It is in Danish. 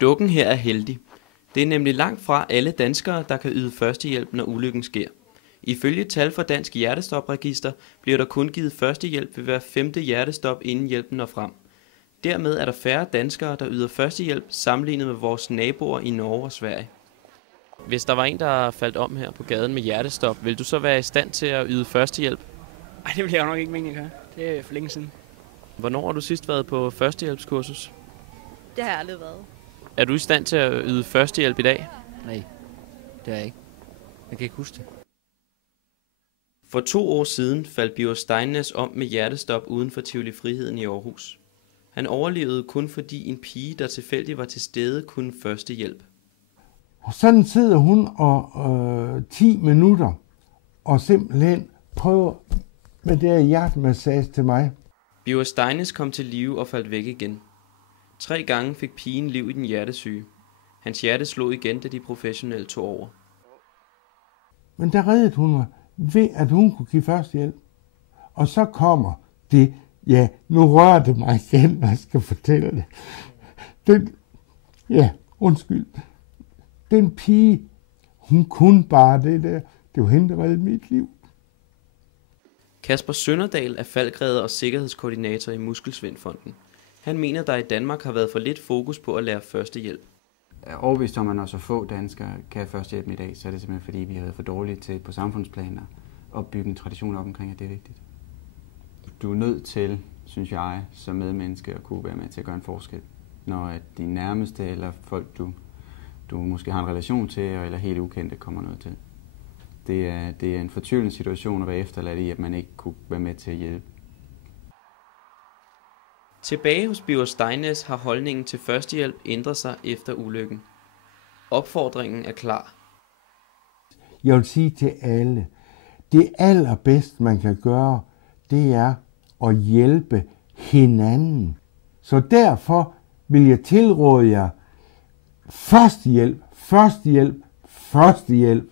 Dukken her er heldig. Det er nemlig langt fra alle danskere, der kan yde førstehjælp, når ulykken sker. Ifølge tal fra Dansk Hjertestopregister bliver der kun givet førstehjælp ved hver 5. hjertestop, inden hjælpen når frem. Dermed er der færre danskere, der yder førstehjælp, sammenlignet med vores naboer i Norge og Sverige. Hvis der var en, der faldt om her på gaden med hjertestop, vil du så være i stand til at yde førstehjælp? Nej, det vil jeg nok ikke mene, jeg kan. Det er for længe siden. Hvornår har du sidst været på førstehjælpskursus? Det har jeg aldrig været. Er du i stand til at yde førstehjælp i dag? Nej, det er jeg ikke. Jeg kan ikke huske det. For 2 år siden faldt Birger Steinnes om med hjertestop uden for Tivoli Friheden i Aarhus. Han overlevede kun fordi en pige, der tilfældigt var til stede, kunne førstehjælp. Og sådan sidder hun og 10 minutter og simpelthen prøver med det her hjertemassage til mig. Birger Steinnes kom til live og faldt væk igen. 3 gange fik pigen liv i den hjertesyge. Hans hjerte slog igen, da de professionelle tog over. Men der reddede hun mig ved, at hun kunne give førstehjælp. Og så kommer det, ja, nu rører det mig igen, når jeg skal fortælle det. Den pige, hun kunne bare det der. Det var hende, der reddede mit liv. Kasper Sønderdal er faldgræder og sikkerhedskoordinator i Muskelsvindfonden. Han mener, der i Danmark har været for lidt fokus på at lære førstehjælp. Jeg er overbevist om, at når så få danskere kan førstehjælp i dag, så er det simpelthen fordi, vi har været for dårlige til på samfundsplaner at bygge en tradition op omkring, at det er vigtigt. Du er nødt til, synes jeg, som medmenneske at kunne være med til at gøre en forskel. Når de nærmeste eller folk, du måske har en relation til, eller helt ukendte kommer noget til. Det er en fortvivlende situation at være efterladt i, at man ikke kunne være med til at hjælpe. Tilbage hos Birger Steinnes har holdningen til førstehjælp ændret sig efter ulykken. Opfordringen er klar. Jeg vil sige til alle, det allerbedste man kan gøre, det er at hjælpe hinanden. Så derfor vil jeg tilråde jer førstehjælp, førstehjælp, førstehjælp.